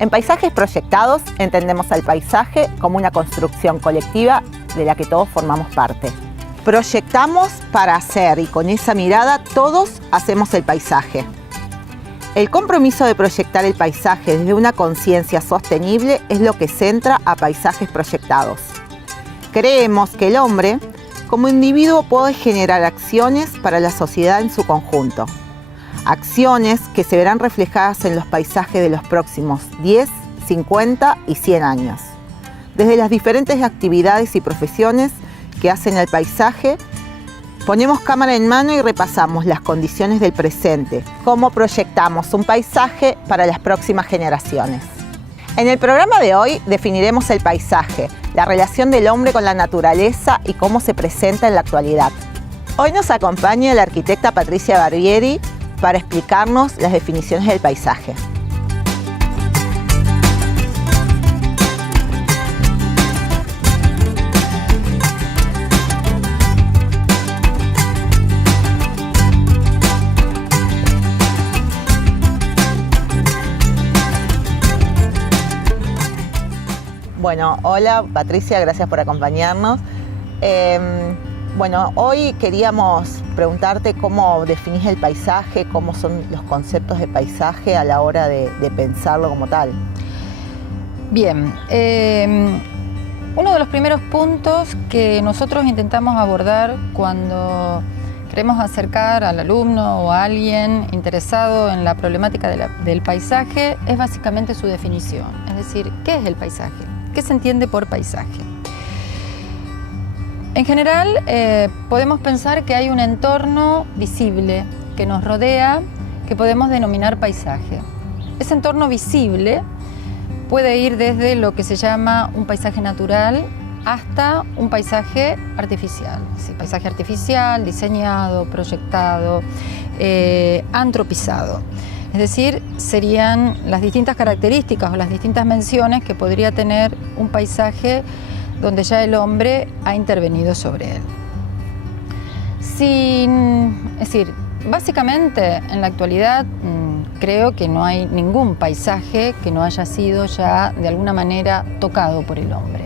En paisajes proyectados entendemos al paisaje como una construcción colectiva de la que todos formamos parte. Proyectamos para hacer y con esa mirada todos hacemos el paisaje. El compromiso de proyectar el paisaje desde una conciencia sostenible es lo que centra a Paisajes Proyectados. Creemos que el hombre, como individuo, puede generar acciones para la sociedad en su conjunto. Acciones que se verán reflejadas en los paisajes de los próximos 10, 50 y 100 años. Desde las diferentes actividades y profesiones que hacen el paisaje, ponemos cámara en mano y repasamos las condiciones del presente, cómo proyectamos un paisaje para las próximas generaciones. En el programa de hoy definiremos el paisaje, la relación del hombre con la naturaleza y cómo se presenta en la actualidad. Hoy nos acompaña la arquitecta Patricia Barbieri para explicarnos las definiciones del paisaje. Bueno, hola Patricia, gracias por acompañarnos. Hoy queríamos preguntarte cómo definís el paisaje, cómo son los conceptos de paisaje a la hora de pensarlo como tal. Bien, uno de los primeros puntos que nosotros intentamos abordar cuando queremos acercar al alumno o a alguien interesado en la problemática del paisaje es básicamente su definición, es decir, ¿qué es el paisaje? ¿Qué se entiende por paisaje? En general, podemos pensar que hay un entorno visible que nos rodea, que podemos denominar paisaje. Ese entorno visible puede ir desde lo que se llama un paisaje natural hasta un paisaje artificial. Sí, paisaje artificial, diseñado, proyectado, antropizado. Es decir, serían las distintas características o las distintas menciones que podría tener un paisaje donde ya el hombre ha intervenido sobre él. Es decir, básicamente en la actualidad creo que no hay ningún paisaje que no haya sido ya de alguna manera tocado por el hombre.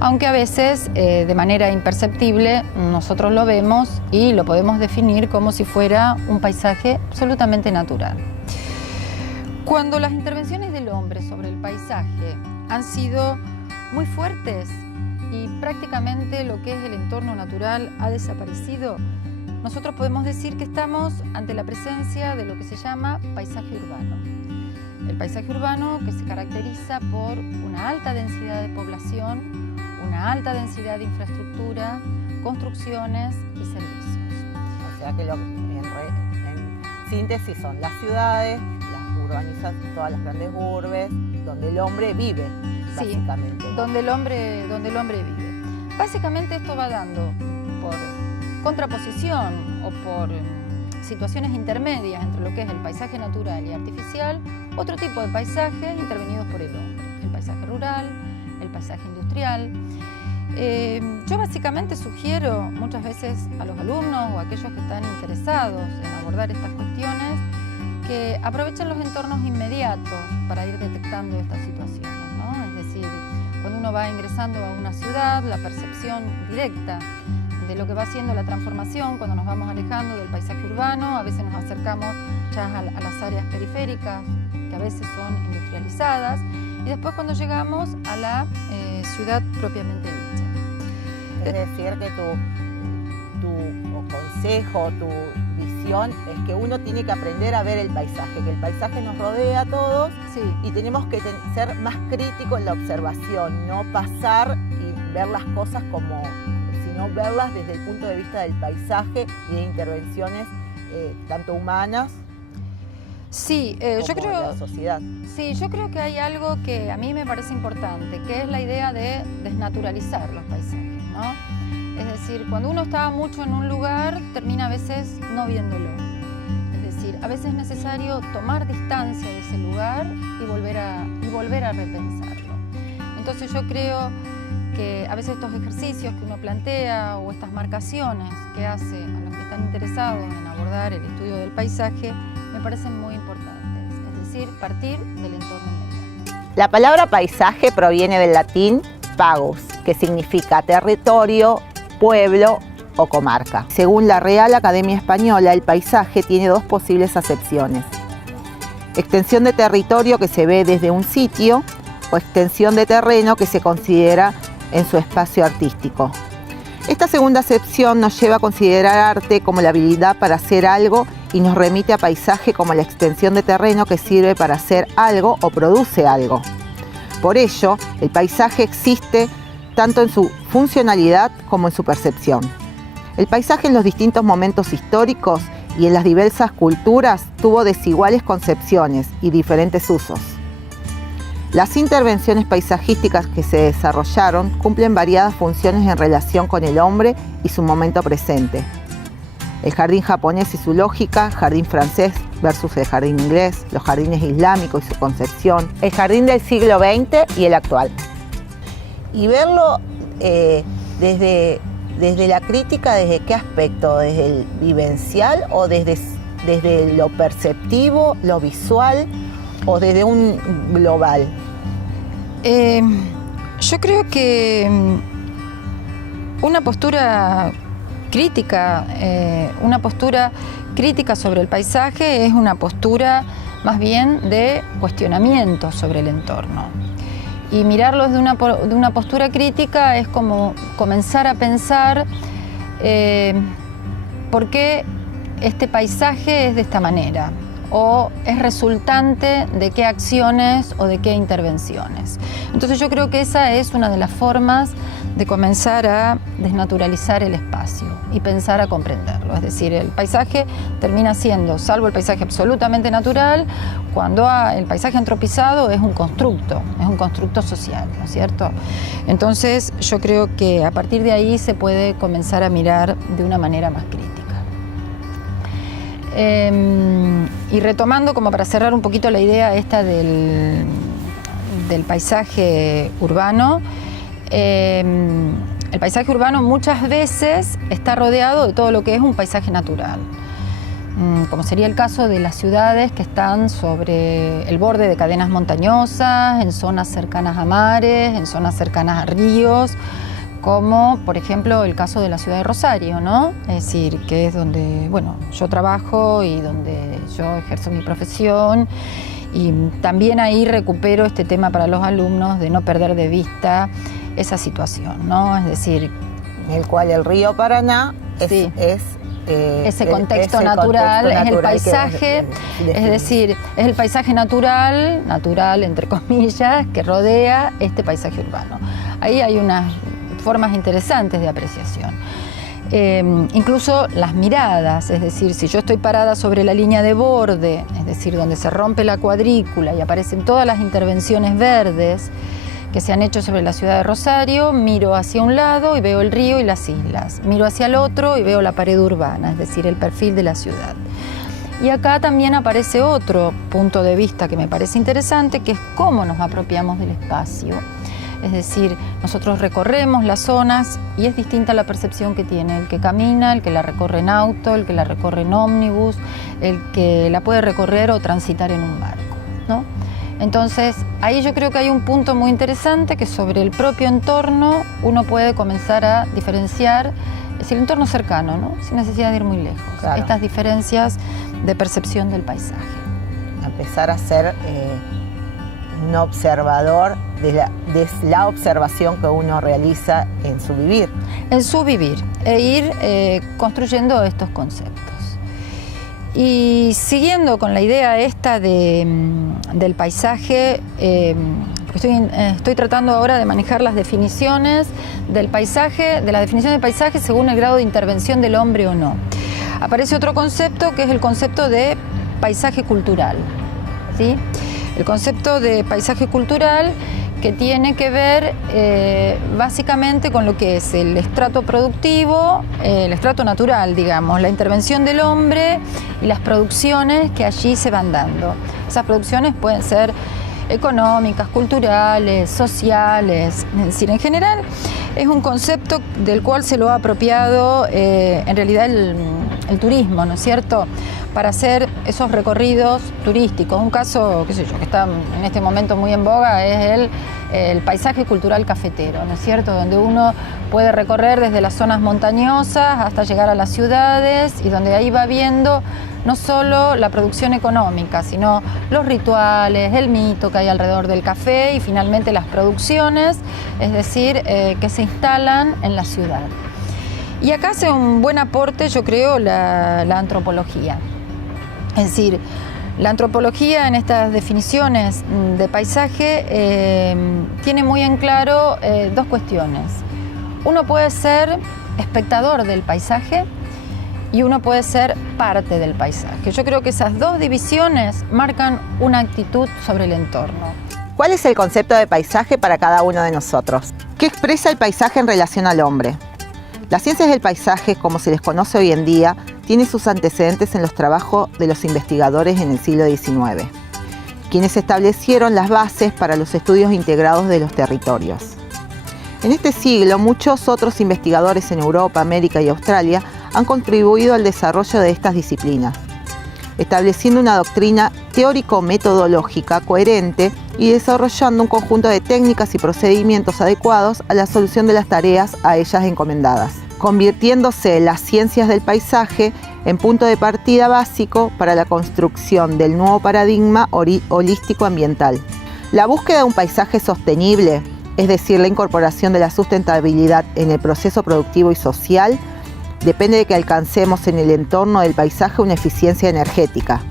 Aunque a veces de manera imperceptible nosotros lo vemos y lo podemos definir como si fuera un paisaje absolutamente natural. Cuando las intervenciones del hombre sobre el paisaje han sido muy fuertes y prácticamente lo que es el entorno natural ha desaparecido, nosotros podemos decir que estamos ante la presencia de lo que se llama paisaje urbano. El paisaje urbano que se caracteriza por una alta densidad de población, una alta densidad de infraestructura, construcciones y servicios. O sea que en síntesis son las ciudades, todas las grandes urbes, donde el hombre vive, básicamente. Sí, donde el hombre vive. Básicamente esto va dando por contraposición o por situaciones intermedias entre lo que es el paisaje natural y artificial, otro tipo de paisajes intervenidos por el hombre. El paisaje rural, el paisaje industrial. Yo básicamente sugiero muchas veces a los alumnos o a aquellos que están interesados en abordar estas cuestiones que aprovechen los entornos inmediatos para ir detectando estas situaciones, ¿no? Es decir, cuando uno va ingresando a una ciudad, la percepción directa de lo que va siendo la transformación, cuando nos vamos alejando del paisaje urbano, a veces nos acercamos ya a las áreas periféricas, que a veces son industrializadas, y después cuando llegamos a la ciudad propiamente dicha. Es decir, que tu consejo, tu visión es que uno tiene que aprender a ver el paisaje, que el paisaje nos rodea a todos. Sí. Y tenemos que ser más críticos en la observación, no pasar y ver las cosas sino verlas desde el punto de vista del paisaje y de intervenciones tanto humanas como yo creo, de la sociedad. Sí, yo creo que hay algo que a mí me parece importante, que es la idea de desnaturalizar los paisajes, ¿no? Es decir, cuando uno está mucho en un lugar, termina a veces no viéndolo. Es decir, a veces es necesario tomar distancia de ese lugar y volver a repensarlo. Entonces yo creo que a veces estos ejercicios que uno plantea o estas marcaciones que hace a los que están interesados en abordar el estudio del paisaje me parecen muy importantes. Es decir, partir del entorno inmediato. La palabra paisaje proviene del latín pagus, que significa territorio, pueblo o comarca. Según la Real Academia Española, el paisaje tiene dos posibles acepciones: extensión de territorio que se ve desde un sitio o extensión de terreno que se considera en su espacio artístico. Esta segunda acepción nos lleva a considerar arte como la habilidad para hacer algo y nos remite a paisaje como la extensión de terreno que sirve para hacer algo o produce algo. Por ello, el paisaje existe tanto en su funcionalidad como en su percepción. El paisaje en los distintos momentos históricos y en las diversas culturas tuvo desiguales concepciones y diferentes usos. Las intervenciones paisajísticas que se desarrollaron cumplen variadas funciones en relación con el hombre y su momento presente. El jardín japonés y su lógica, jardín francés versus el jardín inglés, los jardines islámicos y su concepción, el jardín del siglo XX y el actual. Y verlo desde la crítica, ¿desde qué aspecto? ¿Desde el vivencial o desde lo perceptivo, lo visual o desde un global? Yo creo que una postura crítica sobre el paisaje es una postura más bien de cuestionamiento sobre el entorno. Y mirarlo de una postura crítica es como comenzar a pensar por qué este paisaje es de esta manera, o es resultante de qué acciones o de qué intervenciones. Entonces yo creo que esa es una de las formas de comenzar a desnaturalizar el espacio y pensar a comprenderlo. Es decir, el paisaje termina siendo, salvo el paisaje absolutamente natural, cuando el paisaje antropizado es un constructo social, ¿no es cierto? Entonces yo creo que a partir de ahí se puede comenzar a mirar de una manera más crítica. Y retomando, como para cerrar un poquito la idea esta del paisaje urbano, el paisaje urbano muchas veces está rodeado de todo lo que es un paisaje natural, como sería el caso de las ciudades que están sobre el borde de cadenas montañosas, en zonas cercanas a mares, en zonas cercanas a ríos, como por ejemplo el caso de la ciudad de Rosario, ¿no? Es decir, que es donde, bueno, yo trabajo y donde yo ejerzo mi profesión, y también ahí recupero este tema para los alumnos de no perder de vista esa situación, ¿no? Es decir, en el cual el río Paraná sí, ese contexto natural, es el paisaje, es decir, es el paisaje natural entre comillas, que rodea este paisaje urbano. Ahí hay unas formas interesantes de apreciación. Incluso las miradas, es decir, si yo estoy parada sobre la línea de borde, es decir, donde se rompe la cuadrícula y aparecen todas las intervenciones verdes que se han hecho sobre la ciudad de Rosario, miro hacia un lado y veo el río y las islas, miro hacia el otro y veo la pared urbana, es decir, el perfil de la ciudad. Y acá también aparece otro punto de vista que me parece interesante, que es cómo nos apropiamos del espacio. Es decir, nosotros recorremos las zonas y es distinta la percepción que tiene el que camina, el que la recorre en auto, el que la recorre en ómnibus, el que la puede recorrer o transitar en un barco, ¿no? Entonces, ahí yo creo que hay un punto muy interesante, que sobre el propio entorno uno puede comenzar a diferenciar, es decir, el entorno cercano, ¿no? Sin necesidad de ir muy lejos, claro, estas diferencias de percepción del paisaje. Empezar a ser un observador de la observación que uno realiza en su vivir. En su vivir, e ir construyendo estos conceptos. Y siguiendo con la idea esta del paisaje, porque estoy tratando ahora de manejar las definiciones del paisaje, de la definición del paisaje según el grado de intervención del hombre o no. Aparece otro concepto que es el concepto de paisaje cultural, ¿sí? El concepto de paisaje cultural, que tiene que ver básicamente con lo que es el estrato productivo, el estrato natural, digamos, la intervención del hombre y las producciones que allí se van dando. Esas producciones pueden ser económicas, culturales, sociales, es decir, en general es un concepto del cual se lo ha apropiado en realidad el turismo, ¿no es cierto? para hacer esos recorridos turísticos. Un caso, qué sé yo, que está en este momento muy en boga es el paisaje cultural cafetero, ¿no es cierto? Donde uno puede recorrer desde las zonas montañosas hasta llegar a las ciudades y donde ahí va viendo no solo la producción económica, sino los rituales, el mito que hay alrededor del café y finalmente las producciones, es decir, que se instalan en la ciudad. Y acá hace un buen aporte, yo creo, la antropología. Es decir, la antropología en estas definiciones de paisaje tiene muy en claro dos cuestiones. Uno puede ser espectador del paisaje y uno puede ser parte del paisaje. Yo creo que esas dos divisiones marcan una actitud sobre el entorno. ¿Cuál es el concepto de paisaje para cada uno de nosotros? ¿Qué expresa el paisaje en relación al hombre? Las ciencias del paisaje, como se les conoce hoy en día, tienen sus antecedentes en los trabajos de los investigadores en el siglo XIX, quienes establecieron las bases para los estudios integrados de los territorios. En este siglo, muchos otros investigadores en Europa, América y Australia han contribuido al desarrollo de estas disciplinas, estableciendo una doctrina teórico-metodológica coherente y desarrollando un conjunto de técnicas y procedimientos adecuados a la solución de las tareas a ellas encomendadas, convirtiéndose las ciencias del paisaje en punto de partida básico para la construcción del nuevo paradigma holístico ambiental. La búsqueda de un paisaje sostenible, es decir, la incorporación de la sustentabilidad en el proceso productivo y social, depende de que alcancemos en el entorno del paisaje una eficiencia energética.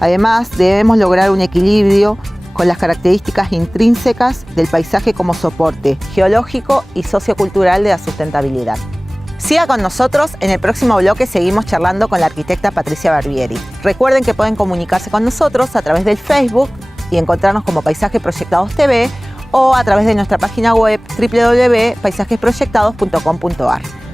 Además, debemos lograr un equilibrio con las características intrínsecas del paisaje como soporte geológico y sociocultural de la sustentabilidad. Siga con nosotros, en el próximo bloque seguimos charlando con la arquitecta Patricia Barbieri. Recuerden que pueden comunicarse con nosotros a través del Facebook y encontrarnos como Paisajes Proyectados TV o a través de nuestra página web www.paisajesproyectados.com.ar.